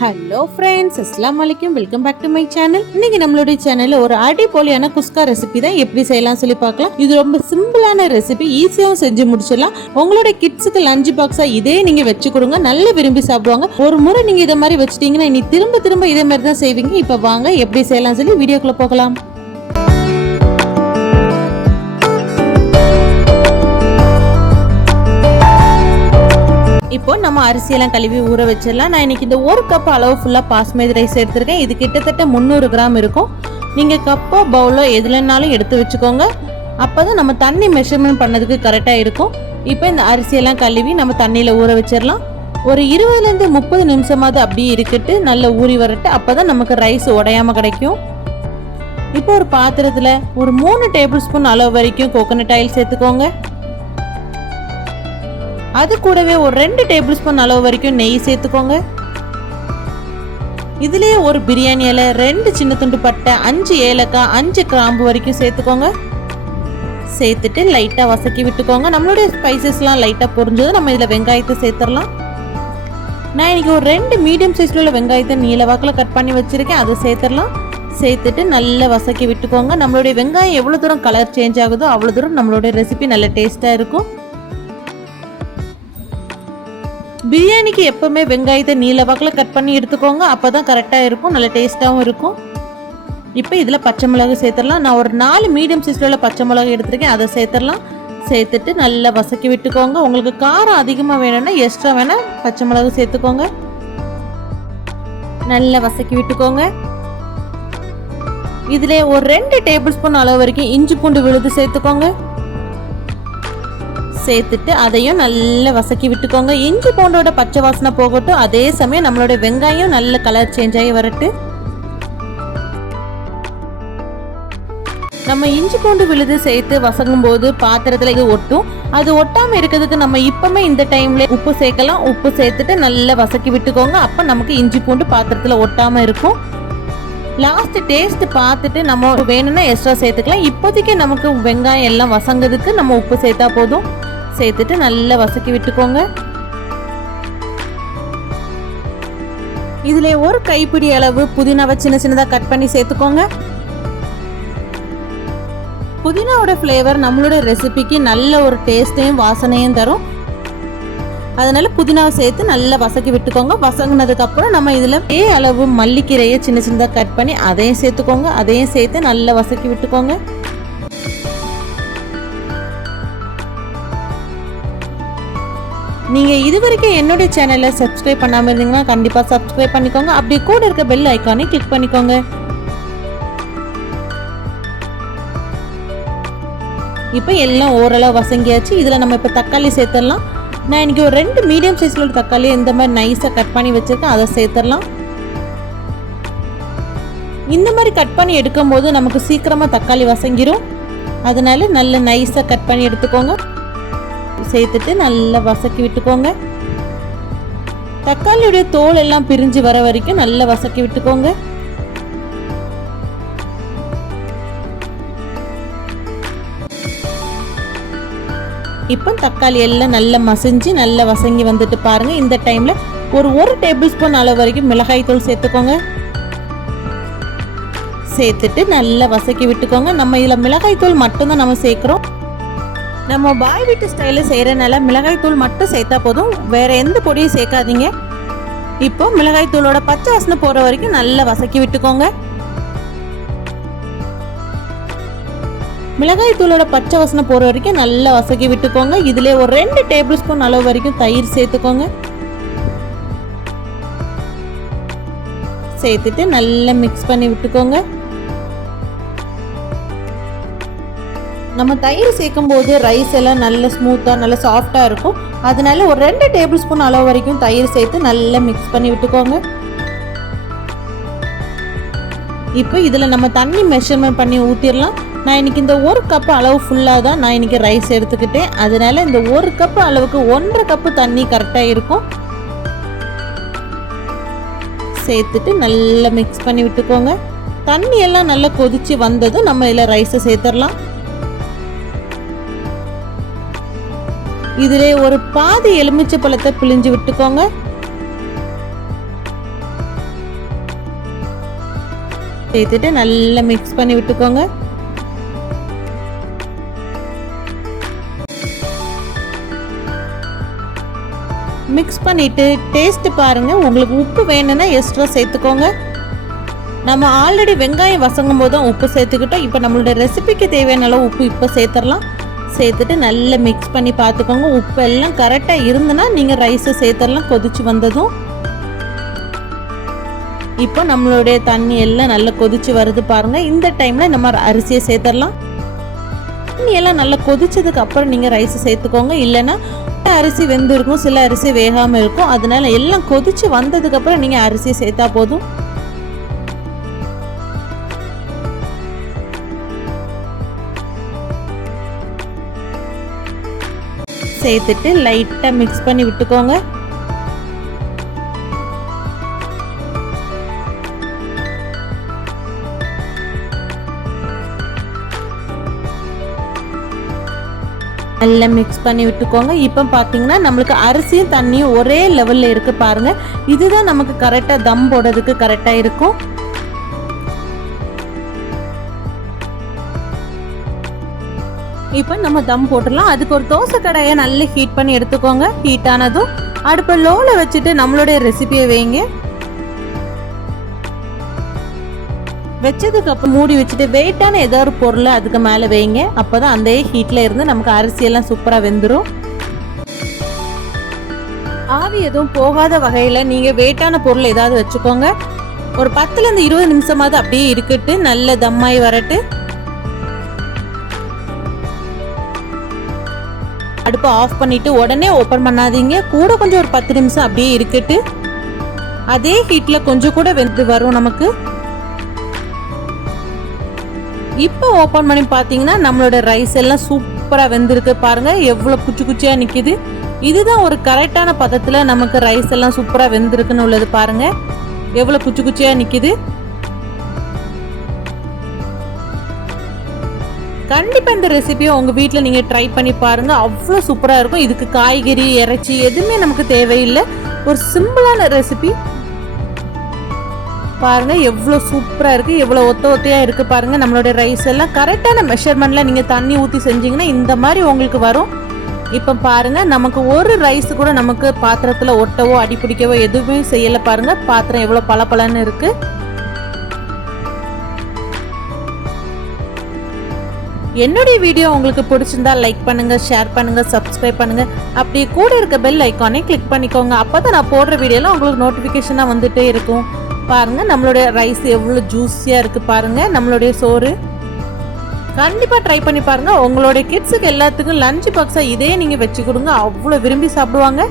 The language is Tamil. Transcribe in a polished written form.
ஹலோ ஃப்ரெண்ட்ஸ், அஸ்ஸலாமு அலைக்கும். Welcome back to my channel. இன்னைக்கு நம்மளுடைய சேனல்ல ஒரு அடிப்பொலியான குஸ்கா ரெசிபி தான் எப்படி செய்யலாம் சொல்லி பார்க்கலாம். இது ரொம்ப சிம்பிளான ரெசிபி, ஈஸியாவும் செஞ்சு முடிச்சிடலாம். உங்களோட கிட்ஸுக்கு லஞ்ச் பாக்ஸா இதே நீங்க வச்சு கொடுங்க, நல்லா விரும்பி சாப்பிடுவாங்க. ஒரு முறை நீங்க இதை மாதிரி வச்சுட்டீங்கன்னா இனி திரும்ப திரும்ப இதே மாதிரி தான் செய்வீங்க. இப்ப வாங்க எப்படி செய்யலாம் சொல்லி வீடியோக்குள்ள போகலாம். இப்போ நம்ம அரிசியெல்லாம் கழுவி ஊற வச்சிடலாம். நான் இன்னைக்கு இந்த ஒரு கப் அளவு ஃபுல்லாக பாஸ்மதி ரைஸ் எடுத்திருக்கேன். இது கிட்டத்தட்ட 300 கிராம் இருக்கும். நீங்கள் கப்போ பவுலோ எதுலனாலும் எடுத்து வச்சுக்கோங்க. அப்போ தான் நம்ம தண்ணி மெஷர்மெண்ட் பண்ணதுக்கு கரெக்டாக இருக்கும். இப்போ இந்த அரிசியெல்லாம் கழுவி நம்ம தண்ணியில் ஊற வச்சிடலாம். ஒரு 20 to 30 நிமிஷமாவது அப்படியே இருக்கட்டு, நல்லா ஊறி வரட்டு. அப்போ தான் நமக்கு ரைஸ் உடையாமல் கிடைக்கும். இப்போ ஒரு பாத்திரத்தில் ஒரு 3 டேபிள் ஸ்பூன் அளவு வரைக்கும் கோகோனட் ஆயில் சேர்த்துக்கோங்க. அது கூடவே ஒரு 2 டேபிள் ஸ்பூன் அளவு வரைக்கும் நெய் சேர்த்துக்கோங்க. இதுலயே ஒரு பிரியாணி இலை, 2 சின்ன துண்டு பட்டை, 5 ஏலக்காய், 5 கிராம்பு வரைக்கும் சேர்த்துக்கோங்க. சேர்த்துட்டு லைட்டா வசக்கி விட்டுக்கோங்க. நம்மளுடைய ஸ்பைசஸ்லாம் லைட்டா பொரிஞ்சது நம்ம இதுல வெங்காயத்தை சேர்த்துடலாம். நான் இன்னைக்கு ஒரு 2 மீடியம் சைஸ்ல உள்ள வெங்காயத்தை நீல வாக்கில் கட் பண்ணி வச்சிருக்கேன், அதை சேர்த்துடலாம். சேர்த்துட்டு நல்லா வசக்கி விட்டுக்கோங்க. நம்மளுடைய வெங்காயம் எவ்வளவு தூரம் கலர் சேஞ்ச் ஆகுதோ அவ்வளவு தூரம் நம்மளுடைய ரெசிபி நல்ல டேஸ்டா இருக்கும். பிரியாணிக்கு எப்பவுமே வெங்காயத்தை நீல வாக்கில் கட் பண்ணி எடுத்துக்கோங்க, அப்போதான் கரெக்டாக இருக்கும், நல்ல டேஸ்ட்டாகவும் இருக்கும். இப்போ இதில் பச்சை மிளகு சேர்த்துடலாம். நான் ஒரு 4 மீடியம் சைஸில் உள்ள பச்சை மிளகு எடுத்துருக்கேன், அதை சேர்த்துடலாம். சேர்த்துட்டு நல்லா வசக்கி விட்டுக்கோங்க. உங்களுக்கு காரம் அதிகமாக வேணும்னா எக்ஸ்ட்ரா வேணால் பச்சை மிளகு சேர்த்துக்கோங்க. நல்லா வசக்கி விட்டுக்கோங்க. இதில் ஒரு 2 டேபிள் ஸ்பூன் அளவு வரைக்கும் இஞ்சி பூண்டு விழுது சேர்த்துக்கோங்க. சேர்த்துட்டு அதையும் நல்லா வசக்கி விட்டுக்கோங்க. இஞ்சி பூண்டோட பச்சை வாசனை போகட்டும், அதே சமயம் நம்மளோட வெங்காயம் நல்ல கலர் சேஞ்ச் ஆகி வரட்டு. நம்ம இஞ்சி பூண்டு விழுது சேர்த்து வசங்கும் போது பாத்திரத்துல இது ஒட்டும். அது ஒட்டாம இருக்கிறதுக்கு நம்ம இப்பவுமே இந்த டைம்ல உப்பு சேர்க்கலாம். உப்பு சேர்த்துட்டு நல்லா வசக்கி விட்டுக்கோங்க. அப்ப நமக்கு இஞ்சி பூண்டு பாத்திரத்துல ஒட்டாம இருக்கும். லாஸ்ட் டேஸ்ட் பார்த்துட்டு நம்ம வேணும்னா எக்ஸ்ட்ரா சேர்த்துக்கலாம். இப்போதைக்கு நமக்கு வெங்காயம் எல்லாம் வசங்கிறதுக்கு நம்ம உப்பு சேர்த்தா போதும். சேர்த்துட்டு நல்லா வசக்கி விட்டுக்கோங்க. இதுல ஒரு கைப்பிடி அளவு புதினாவை சின்ன சின்னதாக கட் பண்ணி சேர்த்துக்கோங்க. புதினாவோட ஃப்ளேவர் நம்மளோட ரெசிபிக்கு நல்ல ஒரு டேஸ்டையும் வாசனையும் தரும். அதனால புதினாவை சேர்த்து நல்லா வசக்கி விட்டுக்கோங்க. வசங்கினதுக்கு அப்புறம் நம்ம இதுல அளவு மல்லிக்கீரையை சின்ன சின்னதாக கட் பண்ணி அதையும் சேர்த்துக்கோங்க. அதையும் சேர்த்து நல்லா வசக்கி விட்டுக்கோங்க. நீங்க இதுவரைக்கும் என்னுடைய சேனலை சப்ஸ்கிரைப் பண்ணாம இருந்தீங்கன்னா கண்டிப்பா சப்ஸ்கிரைப் பண்ணிக்கோங்க. அப்படி கூட இருக்க பெல் ஐக்கானை கிளிக் பண்ணிக்கோங்க. இப்போ எல்லாம் ஓரளவு வசங்கியாச்சு. இதுல நம்ம இப்ப தக்காளி சேர்த்துடலாம். நான் இன்னைக்கு ஒரு 2 மீடியம் சைஸ்ல உள்ள தக்காளி இந்த மாதிரி நைஸா கட் பண்ணி வச்சிருக்கேன், அதை சேர்த்துடலாம். இந்த மாதிரி கட் பண்ணி எடுக்கும் போது நமக்கு சீக்கிரமா தக்காளி வசங்கிரும். அதனால நல்ல நைஸா கட் பண்ணி எடுத்துக்கோங்க. சேர்த்துட்டு நல்லா வசக்கி விட்டுக்கோங்க. தக்காளியுடைய தோல் எல்லாம் பிரிஞ்சு வர வரைக்கும் நல்லா வசக்கி விட்டுக்கோங்க. இப்போ தக்காளி எல்லாம் நல்லா மசிஞ்சு நல்லா வசங்கி வந்துட்டு பாருங்க. இந்த டைம்ல ஒரு டேபிள் ஸ்பூன் அளவு வரைக்கும் மிளகாய் தூள் சேர்த்துக்கோங்க. சேர்த்துட்டு நல்லா வசக்கி விட்டுக்கோங்க. நம்ம இதுல மிளகாய் தூள் மட்டும்தான் நம்ம சேர்க்கிறோம். நம்ம பாய் வீட்டு ஸ்டைல செய்யறதுனால மிளகாய் தூள் மட்டும் சேர்த்தா போதும், வேற எந்த பொடியும் சேர்க்காதீங்க. இப்போ மிளகாய் தூளோட பச்சை வாசனை போற வரைக்கும் நல்லா வசக்கி விட்டுக்கோங்க. மிளகாய் தூளோட பச்சை வாசனை போற வரைக்கும் நல்லா வசக்கி விட்டுக்கோங்க. இதுல ஒரு 2 டேபிள் ஸ்பூன் அளவு வரைக்கும் தயிர் சேர்த்துக்கோங்க. சேர்த்துட்டு நல்லா மிக்ஸ் பண்ணி விட்டுக்கோங்க. நம்ம தயிர் சேர்க்கும் போது ரைஸ் எல்லாம் நல்ல ஸ்மூத்தா நல்ல சாஃப்டா இருக்கும். அதனால ஒரு 2 டேபிள் ஸ்பூன் அளவு வரைக்கும் தயிர் சேர்த்து நல்லா மிக்ஸ் பண்ணி விட்டுக்கோங்க. இப்போ இதுல நம்ம தண்ணி மெஷர்மெண்ட் பண்ணி ஊத்திடலாம். நான் இன்னைக்கு இந்த 1 கப் அளவு ஃபுல்லா தான் நான் இன்னைக்கு ரைஸ் எடுத்துக்கிட்டேன். அதனால இந்த 1 கப் அளவுக்கு 1.5 கப் தண்ணி கரெக்டா இருக்கும். சேர்த்துட்டு நல்லா மிக்ஸ் பண்ணி விட்டுக்கோங்க. தண்ணி எல்லாம் நல்லா கொதிச்சு வந்ததும் நம்ம இதுல ரைஸை சேர்த்துடலாம். இதிலே ஒரு பாதி எலுமிச்சை பழத்தை பிழிஞ்சு விட்டுக்கோங்க. சேர்த்துட்டு நல்லா மிக்ஸ் பண்ணி விட்டுக்கோங்க. மிக்ஸ் பண்ணிட்டு டேஸ்ட் பாருங்க. உங்களுக்கு உப்பு வேணும்னா எக்ஸ்ட்ரா சேர்த்துக்கோங்க. நம்ம ஆல்ரெடி வெங்காயம் வசங்கும் போது தான் உப்பு சேர்த்துக்கிட்டோம். இப்போ நம்மளோட ரெசிபிக்கு தேவையான அளவு உப்பு இப்போ சேர்த்துடலாம். சேர்த்துட்டு நல்லா மிக்ஸ் பண்ணி பார்த்துக்கோங்க. உப்பு எல்லாம் கரெக்டாக இருந்துன்னா நீங்கள் ரைஸை சேர்த்துடலாம். கொதிச்சு வந்ததும் இப்போ நம்மளுடைய தண்ணி எல்லாம் நல்லா கொதிச்சு வருது பாருங்க. இந்த டைமில் நம்ம அரிசியை சேர்த்துடலாம். தண்ணி எல்லாம் நல்லா கொதிச்சதுக்கு அப்புறம் நீங்கள் ரைஸை சேர்த்துக்கோங்க. இல்லைன்னா அரிசி வெந்து இருக்கும், சில அரிசி வேகாமல் இருக்கும். அதனால எல்லாம் கொதிச்சு வந்ததுக்கு அப்புறம் நீங்கள் அரிசியை சேர்த்தா போதும். சேர்த்துட்டு லைட்டாக மிக்ஸ் பண்ணி விட்டுக்கோங்க. நல்லா மிக்ஸ் பண்ணி விட்டுக்கோங்க. இப்போ பார்த்தீங்கன்னா நம்மளுக்கு அரிசியும் தண்ணியும் ஒரே லெவலில் இருக்கு பாருங்க. இதுதான் நமக்கு கரெக்டாக தம் போடுறதுக்கு கரெக்டாக இருக்கும். இப்போ நம்ம தம் போட்டுடலாம். அதுக்கு ஒரு தோசை கடாயை நல்லா ஹீட் பண்ணி எடுத்துக்கோங்க. ஹீட் ஆனதும் அடுப்பை லோவில் வச்சுட்டு நம்மளுடைய ரெசிபியை வைங்க. வச்சதுக்கு அப்புறம் மூடி வச்சுட்டு வெயிட்டான ஏதோ ஒரு பொருளை அதுக்கு மேலே வைங்க. அப்போதான் அந்த ஹீட்டில் இருந்து நமக்கு அரிசியெல்லாம் சூப்பராக வெந்துடும். ஆவி எதுவும் போகாத வகையில் நீங்கள் வெயிட்டான பொருள் ஏதாவது வச்சுக்கோங்க. ஒரு 10லேருந்து 20 நிமிஷமாவது அப்படியே இருக்கட்டு, நல்ல தம்மாய் வரட்டு. அடுப்பை ஆஃப் பண்ணிட்டு உடனே ஓப்பன் பண்ணாதீங்க. கூட கொஞ்சம் ஒரு 10 நிமிஷம் அப்படியே இருக்கட்டு. அதே ஹீட்டில் கொஞ்சம் கூட வெந்து வரும் நமக்கு. இப்போ ஓப்பன் பண்ணி பார்த்தீங்கன்னா நம்மளோட ரைஸ் எல்லாம் சூப்பராக வெந்திருக்கு பாருங்க. எவ்வளோ குச்சி குச்சியாக நிற்கிது. இதுதான் ஒரு கரெக்டான பதத்தில் நமக்கு ரைஸ் எல்லாம் சூப்பராக வெந்திருக்குன்னு உள்ளது பாருங்க. எவ்வளோ குச்சி குச்சியாக நிற்கிது. கண்டிப்பாக இந்த ரெசிபியை உங்கள் வீட்டில் நீங்கள் ட்ரை பண்ணி பாருங்கள். அவ்வளோ சூப்பராக இருக்கும். இதுக்கு காய்கறி இறைச்சி எதுவுமே நமக்கு தேவையில்லை. ஒரு சிம்பிளான ரெசிபி பாருங்க. எவ்வளோ சூப்பராக இருக்குது, எவ்வளோ ஒத்தையாக இருக்குது பாருங்கள். நம்மளோட ரைஸ் எல்லாம் கரெக்டான மெஷர்மெண்ட்டில் நீங்கள் தண்ணி ஊற்றி செஞ்சிங்கன்னா இந்த மாதிரி உங்களுக்கு வரும். இப்போ பாருங்கள், நமக்கு ஒரு ரைஸ் கூட நமக்கு பாத்திரத்தில் ஒட்டவோ அடிப்பிடிக்கவோ எதுவுமே செய்யலை பாருங்கள். பாத்திரம் எவ்வளோ பளபளன்னு இருக்குது. என்னுடைய வீடியோ உங்களுக்கு பிடிச்சிருந்தா லைக் பண்ணுங்கள், ஷேர் பண்ணுங்கள், சப்ஸ்கிரைப் பண்ணுங்கள். அப்படியே கூட இருக்க பெல் ஐக்கானே கிளிக் பண்ணிக்கோங்க. அப்போ தான் நான் போடுற வீடியோலாம் உங்களுக்கு நோட்டிஃபிகேஷனாக வந்துகிட்டே இருக்கும். பாருங்க நம்மளுடைய ரைஸ் எவ்வளோ ஜூஸியாக இருக்குது பாருங்க. நம்மளுடைய சோறு கண்டிப்பாக ட்ரை பண்ணி பாருங்கள். உங்களுடைய கிட்ஸுக்கு எல்லாத்துக்கும் லஞ்ச் பாக்ஸாக இதே நீங்கள் வச்சு கொடுங்க. அவ்வளோ விரும்பி சாப்பிடுவாங்க.